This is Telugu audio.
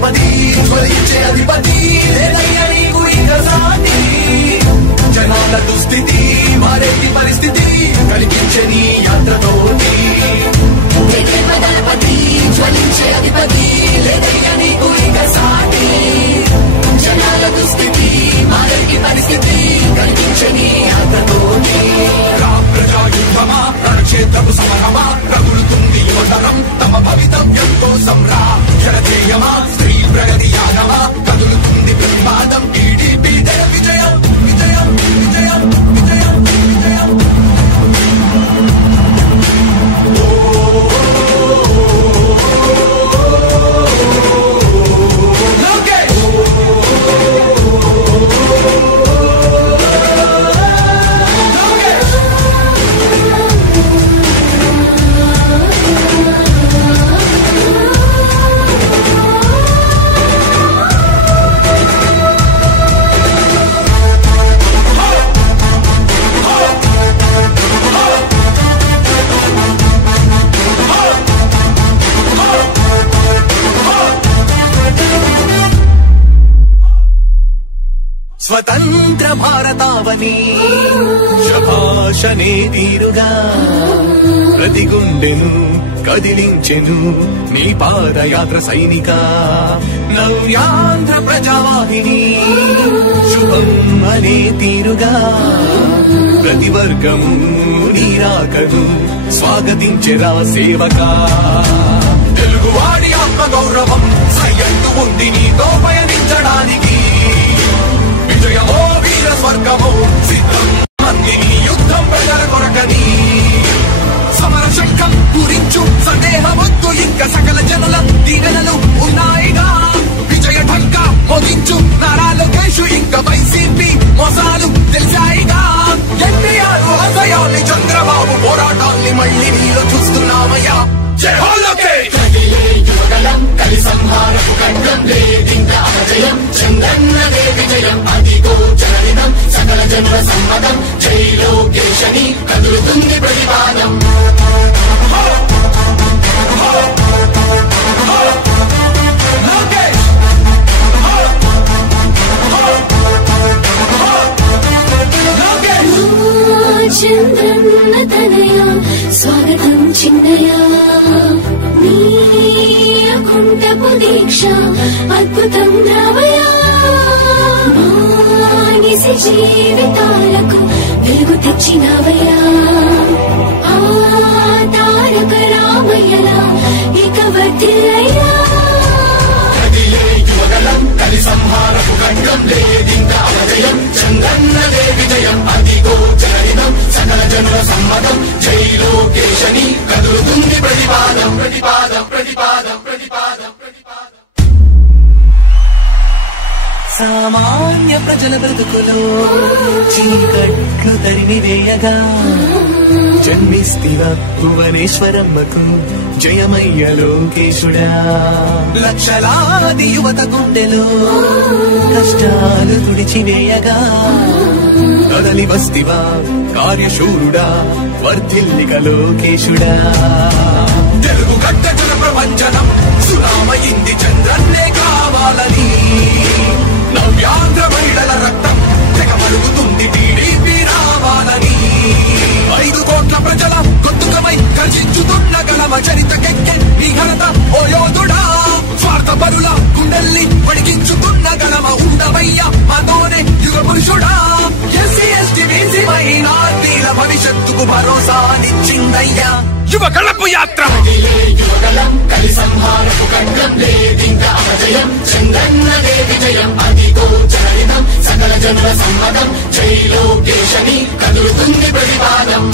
దళపతి జ్వలించే అధిపతి లేదయ్య నీకు ఇక సాటి జనాల దుస్థితి మారేటి పరిస్థితి కలిగించే నీ యాత్రతోటి దళపతి జ్వలించే అధిపతి లేదయ్య నీకు ఇక సాటి జనాల దుస్థితి మారేటి పరిస్థితి కలిగించే నీ యాత్రతోటి ప్రజాయుద్ధమా రణక్షేత్రపు సమరమా రగులుతుంది యువతరం తమ భవితవ్యంతో సంరా జనజేయమా స్త్రీ ప్రగతి యానమా కదులుతుంది ప్రతిపాదం టీడీపీ జయ విజయం విజయం విజయం విజయం విజయం స్వతంత్ర భారతావని శభాషనే తీరుగా ప్రతి గుండెను కదిలించెను నీ పాదయాత్ర సైనిక నవ్యాంధ్ర ప్రజావాహిని శుభం అనే తీరుగా ప్రతి వర్గము నీరాకను స్వాగతించెరా సేవక తెలుగువాడి ఆత్మ గౌరవం సయ్యత్తు ఉంది నీతో పయనించడానికి విజయమో వీర స్వర్గమో సిద్ధం మందిని యుద్ధం ప్రజల కొరకని సమర శంఖం పూరించు సందేహమొద్దు ఇంకా సకల జనుల దీవెనలు ఉన్నాయిగా విజయ ఢంకా మోగించు నారా లోకేష్ ఇంకా వైసీపీ మోసాలు తెలిసాయిగా ఎన్టీఆర్ ఆశయాల్ని చంద్రబాబు పోరాటాల్ని మళ్ళీ నీలో చూస్తున్నామయ్యా జై హో లోకేష్ కలి సంహారపు ఖడ్గం లేదింక అజయం చందన్నదే విజయం అదిగో జననిధం సకల జనుల సమ్మతం జై లోకేశని కదులుతుంది ప్రతిపాదం చంద్రన్న తనయ స్వాగతం చిన్నయ కుంటపు దీక్ష అద్భుతం రావయ మానిసి జీవితాలకు వెలుగు తెచ్చినవయా ఆ తారక రామయ్యలా ఇక వర్తిల్లయ్యా కలి సంహారపు ఖడ్గం లేదింక అజయం చందన్నదే విజయం అదిగో జననిధం సకల జనుల సమ్మతం జై లోకేశని కదులుతుంది ప్రతిపాదం ప్రతిపాదం ప్రతిపాదం ప్రతిపాదం ప్రతిపాదం సామాన్య ప్రజల బ్రతుకులో చీకట్లు తరిమివేయగా జన్మిస్తివ భువనేశ్వరమ్మకు జయమయ్య లోకేశుడా లక్షలాది యువత గుండెలో కష్టాలు తుడిచివేయగా కదలి వస్తివా కార్యశూరుడా వర్ధిల్లిక లోకేశుడా తెలుగు గడ్డ జన ప్రపంచనం సునామయింది చంద్రన్నే కావాలని నవ్యాంధ్ర మహిళల రక్తం తెగమలుగుతుంది టీడీపీ రావాలని 5 కోట్ల ప్రజల గొంతుకమై గర్జించుతున్న గలమ చరితకెక్కే నీ ఘనత ఓ యోధుడా స్వార్థ పరుల గుండెల్ని పడిగించుతున్న గలమ ఉండవయ్య మాతోనే యుగ పురుషుడా ఎస్సీ ఎస్టీ బీసీ మైనార్టీల భవిష్యత్తుకు భరోసానిచ్చిందయ్యా యువ కళపు యాత్ర కలి సంహారపు ఖడ్గం లేదింక అజయం చందన్నదే విజయం అదిగో జననిధం సకల జనుల సమ్మతం జై లోకేశని కదులుతుంది ప్రతిపాదం